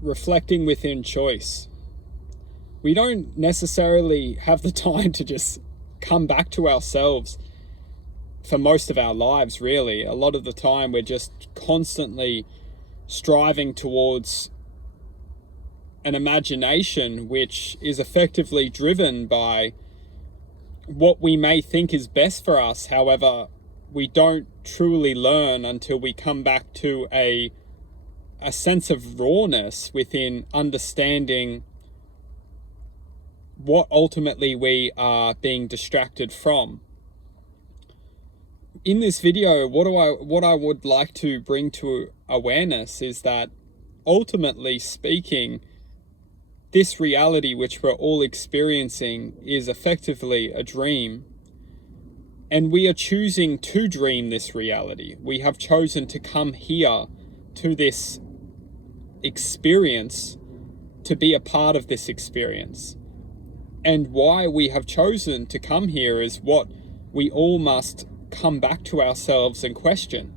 reflecting within choice. We don't necessarily have the time to just come back to ourselves for most of our lives, really. A lot of the time we're just constantly striving towards an imagination which is effectively driven by what we may think is best for us. However, we don't truly learn until we come back to a sense of rawness within understanding what ultimately we are being distracted from. In this video, what I would like to bring to awareness is that, ultimately speaking, this reality which we're all experiencing is effectively a dream, and we are choosing to dream this reality. We have chosen to come here to this experience, to be a part of this experience. And why we have chosen to come here is what we all must come back to ourselves and question.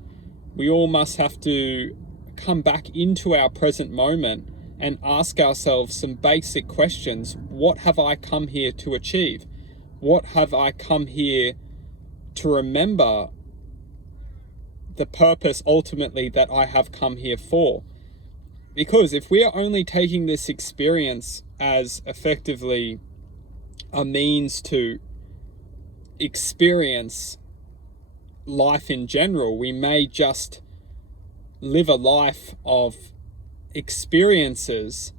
We all must have to come back into our present moment and ask ourselves some basic questions. What have I come here to achieve? What have I come here to remember? The purpose ultimately that I have come here for. Because if we are only taking this experience as effectively a means to experience life in general, we may just live a life of experiences,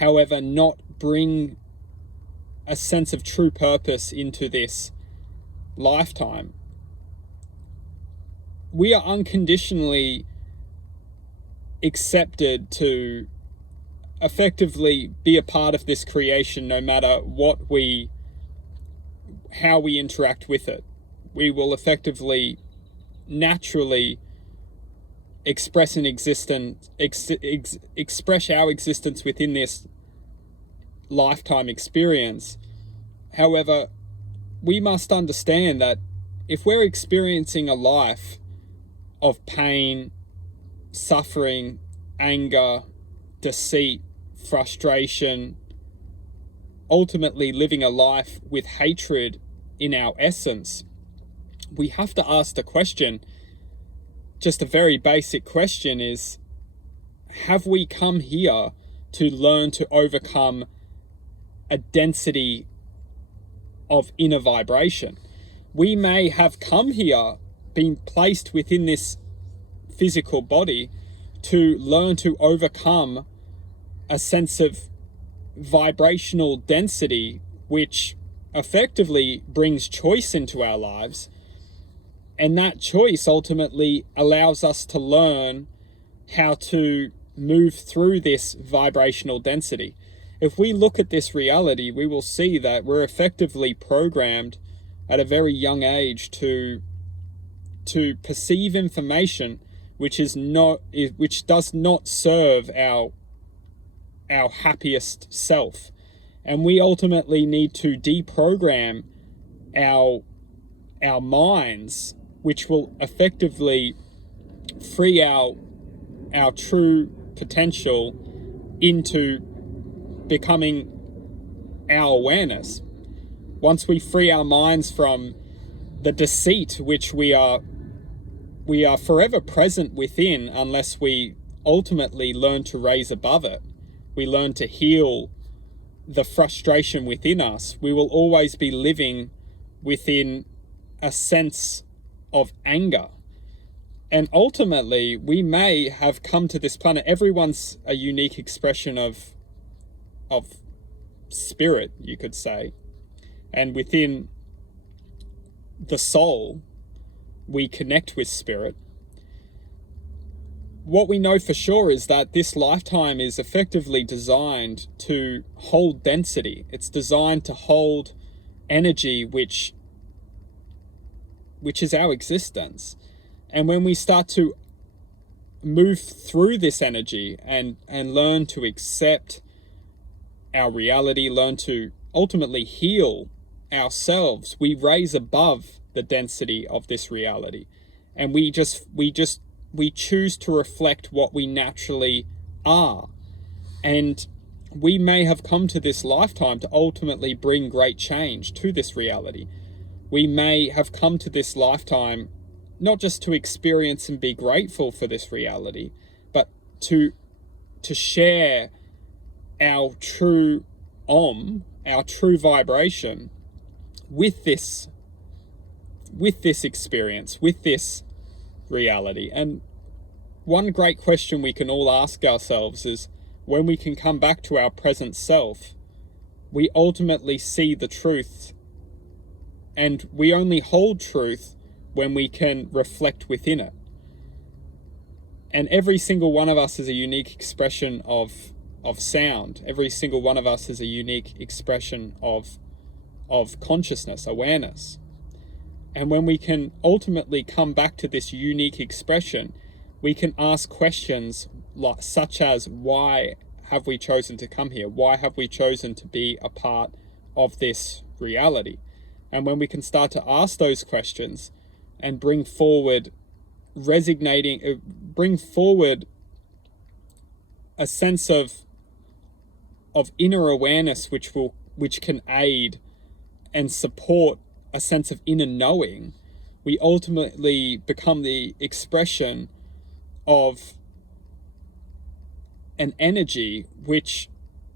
however, not bring a sense of true purpose into this lifetime. We are unconditionally accepted to effectively be a part of this creation, no matter how we interact with it. We will effectively, naturally express our existence within this lifetime experience. However, we must understand that if we're experiencing a life of pain, suffering, anger, deceit, frustration, ultimately living a life with hatred in our essence, we have to ask the question, just a very basic question, is, have we come here to learn to overcome a density of inner vibration? We may have come here, been placed within this physical body to learn to overcome a sense of vibrational density, which effectively brings choice into our lives. And that choice ultimately allows us to learn how to move through this vibrational density. If we look at this reality, we will see that we're effectively programmed at a very young age to perceive information which does not serve our happiest self. And we ultimately need to deprogram our minds, which will effectively free our true potential into becoming our awareness. Once we free our minds from the deceit which we are forever present within, unless we ultimately learn to raise above it, we learn to heal the frustration within us, we will always be living within a sense of anger. And ultimately, we may have come to this planet. Everyone's a unique expression of spirit, you could say. And within the soul, we connect with spirit. What we know for sure is that this lifetime is effectively designed to hold density. It's designed to hold energy, which is our existence. And when we start to move through this energy and learn to accept our reality, learn to ultimately heal ourselves, we raise above the density of this reality. And we choose to reflect what we naturally are. And we may have come to this lifetime to ultimately bring great change to this reality. We may have come to this lifetime not just to experience and be grateful for this reality, but to share our true our true vibration with this experience, with this reality. And one great question we can all ask ourselves is, when we can come back to our present self, we ultimately see the truth, and we only hold truth when we can reflect within it. And every single one of us is a unique expression of sound. Every single one of us is a unique expression of consciousness, awareness. And when we can ultimately come back to this unique expression, we can ask questions such as, why have we chosen to come here? Why have we chosen to be a part of this reality? And when we can start to ask those questions and bring forward a sense of inner awareness, which can aid and support a sense of inner knowing, we ultimately become the expression of an energy which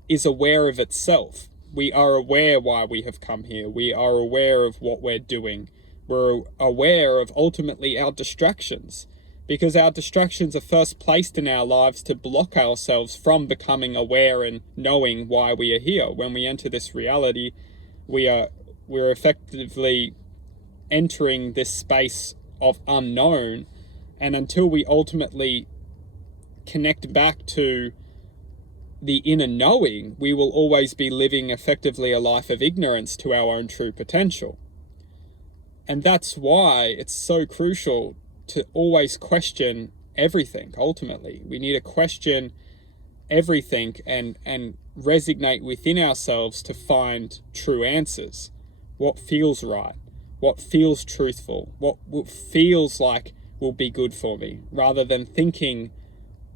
is aware of itself. We are aware why we have come here. We are aware of what we're doing. We're aware of ultimately our distractions, because our distractions are first placed in our lives to block ourselves from becoming aware and knowing why we are here. When we enter this reality, we're effectively entering this space of unknown, and until we ultimately connect back to the inner knowing, we will always be living effectively a life of ignorance to our own true potential. And that's why it's so crucial to always question everything. Ultimately, we need to question everything and resonate within ourselves to find true answers. What feels right, what feels truthful, what feels like will be good for me, rather than thinking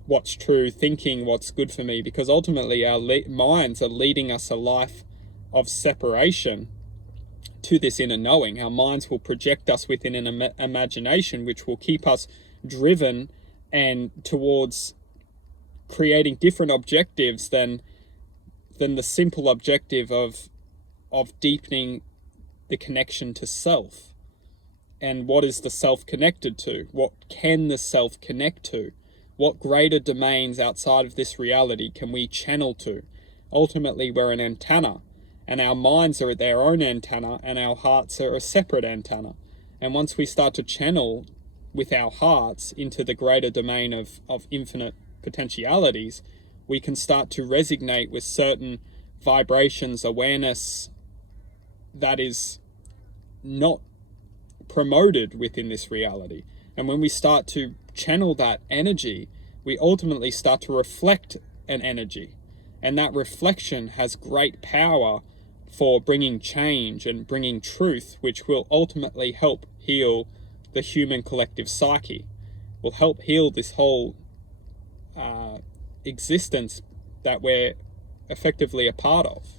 what's true, thinking what's good for me, because ultimately our minds are leading us a life of separation to this inner knowing. Our minds will project us within an imagination which will keep us driven and towards creating different objectives than the simple objective of deepening the connection to self. And what is the self connected to? What can the self connect to? What greater domains outside of this reality can we channel to? Ultimately, we're an antenna, and our minds are their own antenna, and our hearts are a separate antenna. And once we start to channel with our hearts into the greater domain of infinite potentialities, we can start to resonate with certain vibrations, awareness that is not promoted within this reality. And when we start to channel that energy, we ultimately start to reflect an energy. And that reflection has great power for bringing change and bringing truth, which will ultimately help heal the human collective psyche, will help heal this whole existence that we're effectively a part of.